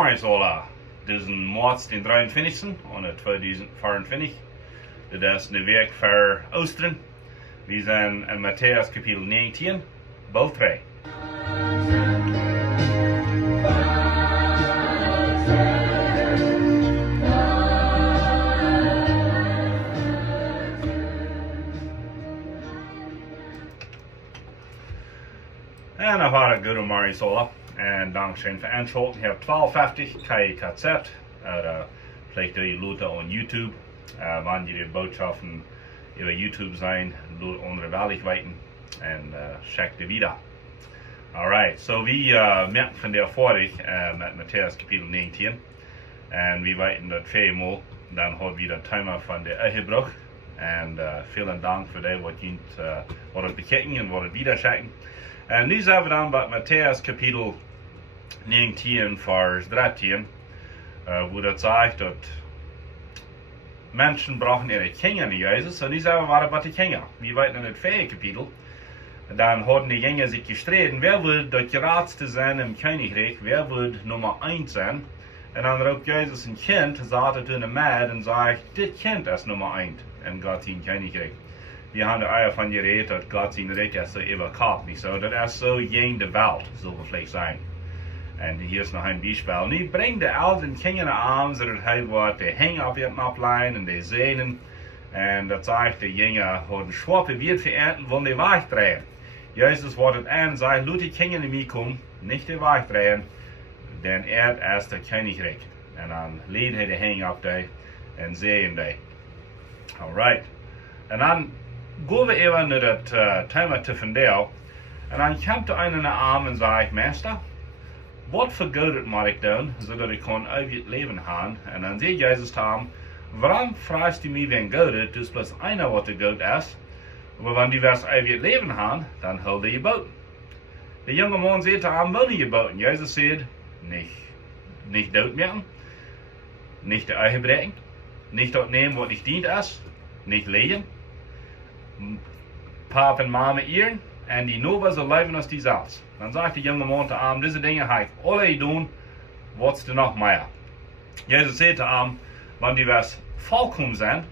Marisola. Dit is een maart den 23. aan 2024. Dit is de week voor Oosteren. We zijn in Matteaus kapitel 19, bal 3. En dan var het goed Marisola. En dankzij voor aanschalten. Je hebt 1250 KZ. Vielleicht die Leute auf YouTube. Wann die Botschaften über YouTube sein, andere Welligweiten und checkt die wieder. Alright, so wir merken von der vorig mit Matteaus kapitel 19. Und wir weiten das viermal. Dann haben wir das Thema von der Ehebruch. Und vielen Dank für das, was ihr bekijken und was ihr wieder checken. Und nu zijn we dan bij Matteaus kapitel 19, vers 13. Wo das sagt, dass Menschen brauchen ihre Kinder in Jesus. Und ich sage, was bei den Kindern? Wir weiten in das 4. Kapitel. Dann haben die Jünger sich gestritten, wer will das Geratste sein im Königreich, wer will Nummer 1 sein. Und dann ruft Jesus ein Kind, sagt er in der Mäd und sagt, das Kind ist Nummer 1 in Gottes Königreich. Wir haben davon geredet, dass Gottes Reich ist so überkauft, nicht so. Das ist so jeng der Welt, soll es vielleicht sein. Und hier ist noch ein Beispiel. Nu brengt de elden Kinder aan, zodat hij wordt de hängen op het opleiden en de zenen. En dat zegt de Jünger, worden schwappe wird verernten, wollen die wegdrehen. Jesus wordt het aan, zegt, laat die Kinder in mij komen, niet de wegdrehen, denn is de Königreich. En dan leed hij de hängen op die en zeen die. Alright. En dan gaan we even naar dat thema te vandaag. En dan komt er een naar arm en zegt, Meester, wat voor godet moet ik doen, zodat ik kan eeuwig leven hebben? En dan zegt Jezus te hem, waarom vraagt u mij wen godet, dus plus einer wat de God is? Maar wanneer du wirst eeuwig leven hebben, dan hou je boten. De jonge man zegt te hem, wil je boten? Jezus zegt, niet dood maken, niet de eigen brengen, niet dat nemen wat niet dient is, niet legen, pap en mama eeren, en die Nova zal leven als die zelfs. Dan sagt de jonge man te hem, deze dingen ga ik alle doen, wat er nog meer. Jezus zei te hem, wanneer die was volkomen zijn,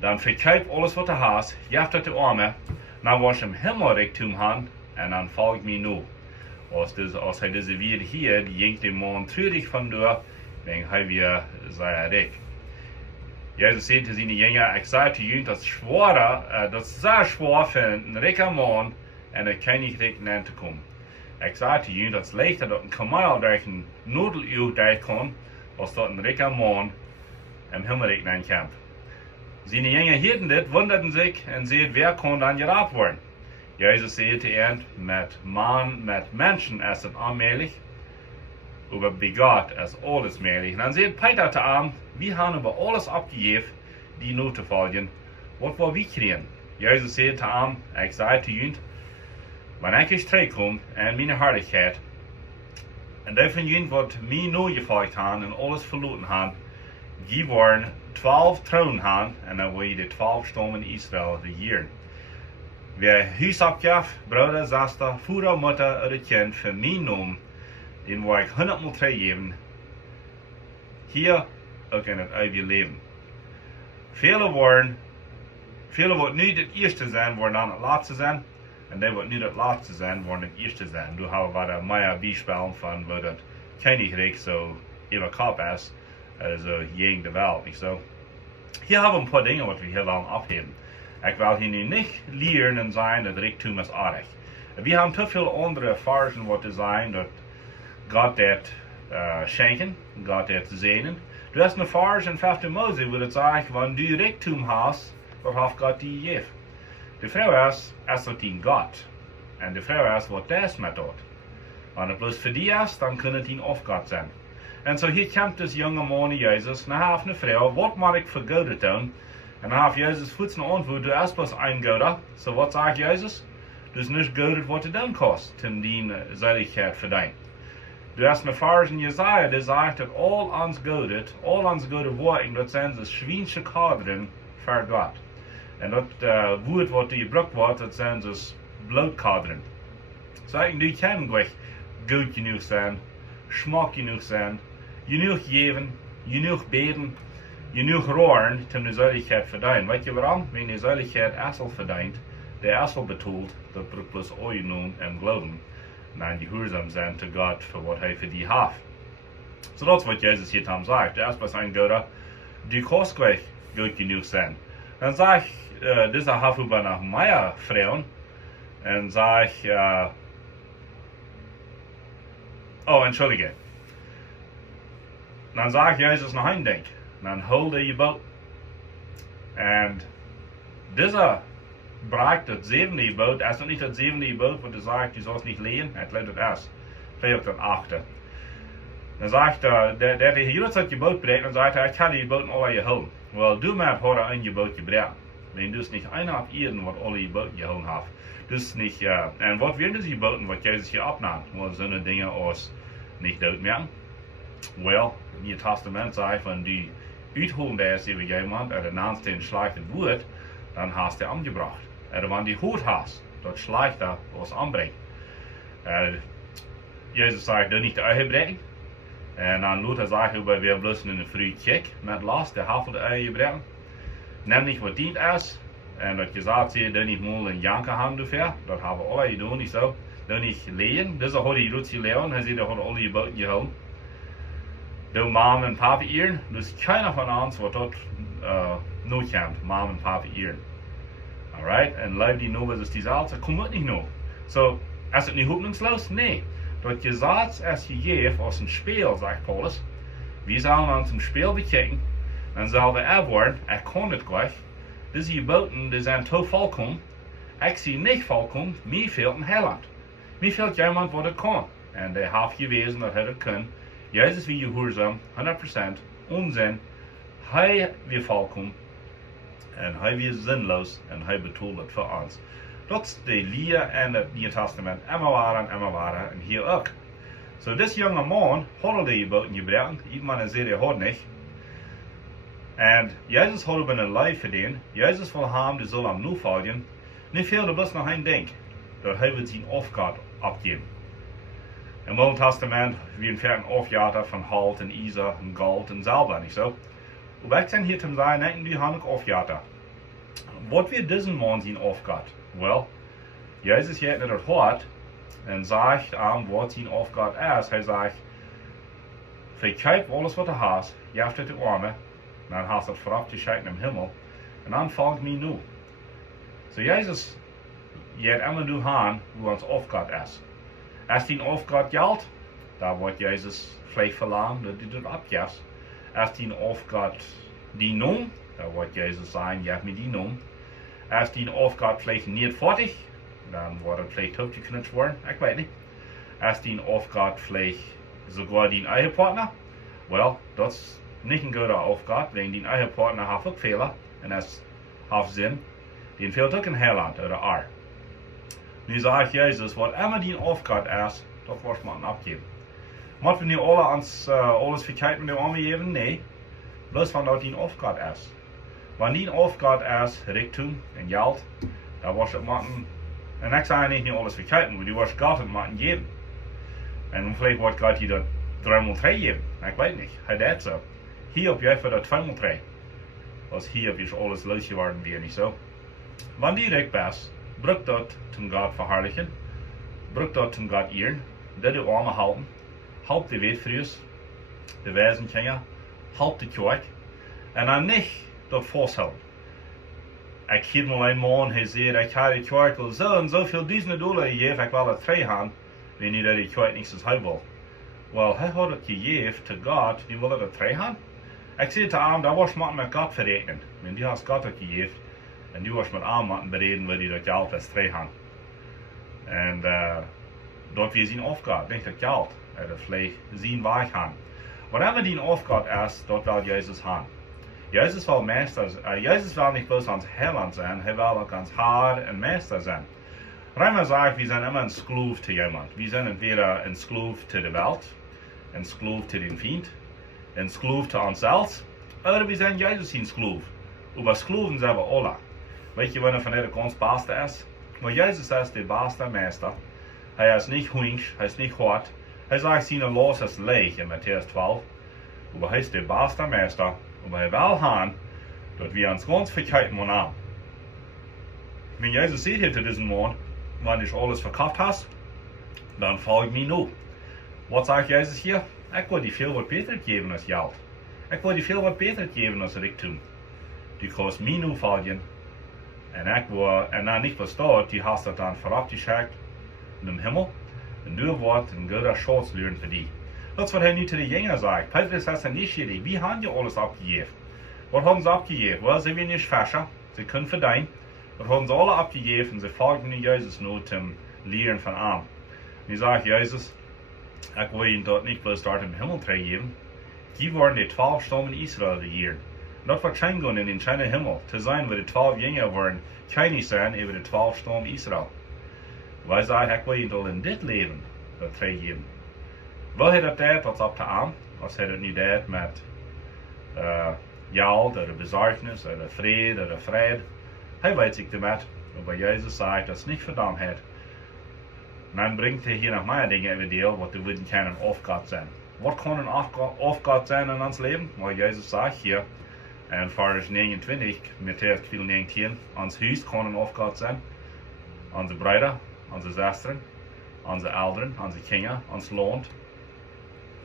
dan verkoop alles wat je hast, geef dat de armen, dan was je hem hemmelrijk toe gaan, en dan volg me nu. Als hij deze wereld hier, die jengt de man treurig van door, dan hij weer zijn rijk. Jezus zei te zijn jongen, ik zei te jullie, dat is zeer zwaar voor een Ricka Maun en een Königreich neer te komen. Ik zei te jullie, dat is leichter dat een kameel door een nodeluur door kan, als dat een Ricka Maun im Himmelreich neer komt. Zijn jongen hielden dit, wunderten zich en zeiden, wer kan dan geraad worden? Jezus zei te eind, met mensen is het onmogelijk, aber bei Gott ist alles möglich. Und dann sagt Peter zu ihm, wir haben über alles abgegeben, die nur zu folgen. Was wollen wir kriegen? Jesus sagt zu ihm, ich sage zu ihnen, wenn ich zurückkomme in meine Herrlichkeit, und die von ihnen, die mir nur gefolgt haben und alles verloren haben, die wollen 12 Thronen haben, und dann wollen die 12 Stammen Israel regieren. Wer Huis abgibt, Bruder, Schwester, Vater, Mutter oder Kind für meinen Namen, den wil ik 100 mal teruggeven, hier ook in het eeuwige leven. Velen wat nu het eerste zijn, worden dan het laatste zijn. En die wat nu het laatste zijn, worden het eerste zijn. Nu hebben we wat meer bijspelen van wat het Königreich zo überkauft is, also gegen de wereld, niet zo. Hier hebben we een paar dingen wat we hier willen afheben. Ik wil hier nu niet leren en zijn dat rijkdom is aardig. We hebben te veel andere ervaringen wat te zijn, dat Gott det schenken, Gott det zenen. Du hast eine Farge in 5. Mose, wo das sagt, wenn du Reichtum hast, worauf Gott die gibt. Die Frau ist doch dein Gott. Und die Frau ist, was das mit dort. Wenn es bloß für die ist, dann kann es ihn auf Gott sein. Und so hier kommt das junge Mann Jesus, und er hat eine Frau, was mag ich für Gott tun? Und er hat Jesus kurz eine Antwort, du hast bloß ein Gott. So was sagt Jesus? Du hast nicht Gott, was du tun kannst, um deine Seligkeit verdienen. Du hast eine Farge in Jesaja, die sagt, dass all uns gute Worte, das sind das schweinische Kadern für Gott. Und das Wort, was gebraucht wird, das sind das Blutkadern. So, du kannst gleich gut genug sein, schmack genug sein, Genoeg geven, genoeg beten, genoeg roeren, om de zaligheid verdienen. Weet je waarom? Wenn de zaligheid Essel verdient, der Essel betoolt, dat braucht bloß euch nun im Glauben, en gehoorzaam zijn te God voor wat hij voor die heeft. So dat is wat Jezus hier tam sagt. Er ist bloß ein Gott, die kostgleich gut genug sind. Dann sag ich, dieser hat über nach meiner Frauen, und sag ich, oh, entschuldige. Dann sagt Jesus noch ein Ding. Dann hol je Boot. Und dieser braucht das 7. Boot. Er ist nicht das 7. Boot, wo er sagt, du sollst nicht lehen. Er leidet erst. Vielleicht das 8. Dann sagt er, der die Jüdizeit je Boot brengt, dann sagt er, ich kann die Boot alle je holen. Weil du mehr hat ein je Boot gebrengt. Wenn du es nicht einer auf jeden, was alle je Boot geholen hat. Dus niet, en wat wilden ze boten wat Jezus hier opnam? Wel, zo'n dingen als niet doodmerken. Wel, in het Testament zegt, wenn die uitholende is over iemand en de naast een slechte woord, dan hast hij omgebracht. En wanneer die goed hast, dat slechte was aanbrengt. Jezus zegt, doe niet de eigen brengen. En dan Luther zegt, we weer bloos in een vrije kijk, met last, de hafel de eigen brengen. Neem niet wat dient is. En dat je zegt, zie je, dat niet mal een janken haben dafür. Dat hebben we alle gedaan, niet zo. Dat niet leren. Dus dat had hij goed geleerd. Hij zei, dat had alle je buiten gehouden. Dat mama en papa eeren. Dus keiner van ons wordt dat nooit kent. Mama en papa eeren. Alright? En leid die nou, was is die zaal, kom het niet nou. So, is het niet hoopningsloos? Nee. Dat je zegt, als je geeft, als een speel, zegt Paulus. We zullen ons een speel bekijken. Dan zullen we ervaren, kon het gleich. Deze boten die zijn te volkomen. Ik zie niet volkomen, mij fehlt een heiland. Mij fehlt iemand wat het kan. En hij heeft gewezen dat hij het kan. Jezus wie gehoorzaam, 100%, onzin. Hij weer volkomen. En hij weer zinloos. En hij bedoelt het voor ons. Dat is de leer in het Nieuwe Testament. Immer waren. En hier ook. So, deze jonge man had die boten gebruikt. Iemand zei hij had niet. En Jezus had hem een lijf verdiend. Jezus wil hem, die zal hem nu volgen. Nu fehlt er bloß noch ein Ding. Dat hij wil zijn opgave opgeven. Im Neuen Testament, wir entfernen Aufjater von Halt und Isa und Gold und Silber, nicht so? Und ich bin hier zum sagen, nein, die haben Aufjater. Was wird diesen Mann sein Aufgabe? Well, Jesus hat nicht das Hort und sagt, was sein Aufgabe ist. Er sagt, verkauf alles, was du hast, jaft die Arme, dann hast du vorab die Scheiten im Himmel, und dann folgt mir nu. So Jesus hat immer nur haben, wo uns Aufgabe ist. Als die Aufgabe Geld, da wird Jesus vielleicht verlangen, dass du das abgibst. Als die Aufgabe die Noem, da wird Jesus sagen, gib mir die Noem. Als die Aufgabe vielleicht nicht fertig, dann wird er vielleicht hochgeknutscht worden, ich weiß nicht. Als die Aufgabe vielleicht sogar die eigene Partner, well, das ist nicht eine gute Aufgabe, wenn die eigene Partner hat auch Fehler, und das hat Sinn, den fehlt auch ein Heiland oder Ar. Nu sagt Jesus, wat immer die Aufgabe ist, das wird man abgeben. Moet we nu alle ons alles verkijken met de armen geven? Nee. Bloß van dat die Aufgabe ist. Wanneer die Aufgabe ist, Reichtum en Geld, da wordt het maken. En ik zei niet alles verkijken, maar die wordt Geld het maken geven. En vielleicht wordt Gott je dat 3x3 geven. Ik weet niet. Hij deed zo. Hier heb je voor dat 2x3. Als hier heb je alles losgeworden weer niet zo. Wanneer die rijk bent, bruk dat zum Gott verherrlichen, bruk dat zum Gott ehren, dat de armen houden, help de weetvrieus, de wijzenkingen, help de kerk, en dan niet dat vasthouden. Ik heb mal een man, hij zei, ik heb de kerk al zo en zoveel duizenden dollar gegeven, ik wil het vrij hebben, wanneer dat de kerk niks is hij wil. Wel, hij had het gegeven te God, die wil het vrij hebben. Ik zei te hem, dat was maar met God verrekenen, want die had God het gegeven. En die was met aanmatten bereden, waar die dat geld is vrij hebben. En dat we zien opgaat, niet dat geld. Dat vlees zien wij gaan. Whatever die opgaat is, dat wil Jezus hebben. Jezus wil meester zijn. Jezus wil niet bloos ons heiland zijn, hij wil ook ons Herr en meester zijn. Rijmer zegt, we zijn immer een slaaf te iemand. We zijn entweder een slaaf te de wereld, een slaaf te den vriend, een slaaf te onszelf, of we zijn Jezus een slaaf. Over slaven zijn we alle. Weet je wanneer van de ons beste is? Maar Jezus is de beste meester. Hij is niet hunch, hij is niet hard. Hij zegt zijn los is leeg in Matthäus 12. aber er ist der beste Meister, aber er will haben, dass wir uns ganz verkehren wollen. Wenn Jesus sieht hinter diesem Mond, wenn ich alles verkauft hast, dann folg mir nur. Was sagt Jesus hier? Ich will dir viel was besser geben als Geld. Ich will dir viel was besser geben als Reichtum. Du kannst mir nur folgen. Und dann nicht was dort, die hast du dann vorabgeschickt in dem Himmel. Und du wirst ein guter Schatz lernen für dich. Das ist, was er nicht zu den Jüngern sagt. Petrus hat es nicht geschrieben. Wie haben die alles abgegeben? Was haben sie abgegeben? Well, sie werden nicht Fäscher. Sie können verdienen. Das haben sie alle abgegeben und sie folgen Jesus nur zum Lehren von ihm. Und ich sage, Jesus, ich will ihnen dort nicht bloß dort im Himmel geben. Die wollen die 12 Stämme Israel regieren. Und das wird schein gehen in den scheinen Himmel, zu sein, wo die 12 Jünger wollen, keine sein über die 12 Stämme Israel. Weil ich sage, ich will ihnen dort in dit Leben das geben. Wel hij dat deed, dat is op de aan. Als hij dat niet deed met geld, oder Besorgnis, oder Friede, oder Friede. Hij weet zich damit. Aber Jesus sagt, dass es nicht verdammt hat. Und dann bringt er hier noch mehr Dinge über dir, was du würden können Aufgabe sein. Was kann ein Aufgabe sein in uns Leben? Weil Jesus sagt hier, in Vers 29, Matteaus Kapitel 19, uns Haus kann ein Aufgabe sein. Unsere Brüder, unsere Schwestern, unsere Eltern, unsere Kinder, uns Land.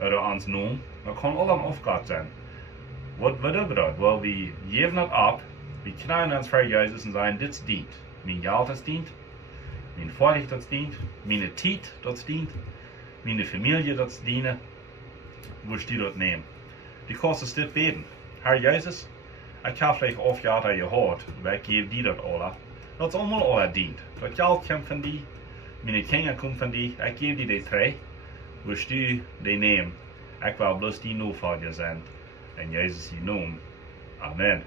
Oder ons noem, dat kan allemaal aufgabe zijn. Wat bedoelt dat? Wel, we geven het op, we knallen ons voor Jezus en zeggen, dit dient. Mijn geld dat dient, mijn voorlicht dat dient, mijn tijd dat dient, mijn familie dat dienen. Wo die dat nemen? Die kost dit beten. Herr Jezus, ik heb vielleicht aufgehört aan je hart, maar ik geef die dat alle. Dat is allemaal alle dient. Dat geld komt van die, mijn kinderen komen van die, ik geef die de twee. Wo du die nemen. Ik wil bloß die Nachfolger zijn. In Jezus' naam. Amen.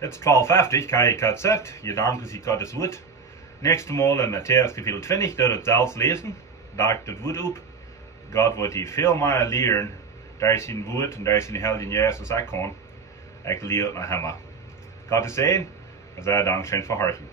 Jetzt 12:50, KIKZ, hier danke Sie Gottes Wort. Nächstes Mal in Matteaus Kapitel 20, dort het zelfs lesen, dacht het Wort op. Gott wird die veel meer leren, daar zijn Wort en daar zijn Helden Jesus ik kan. Ik leer het naar hem. Gott is een, en zij dank zijn verharking.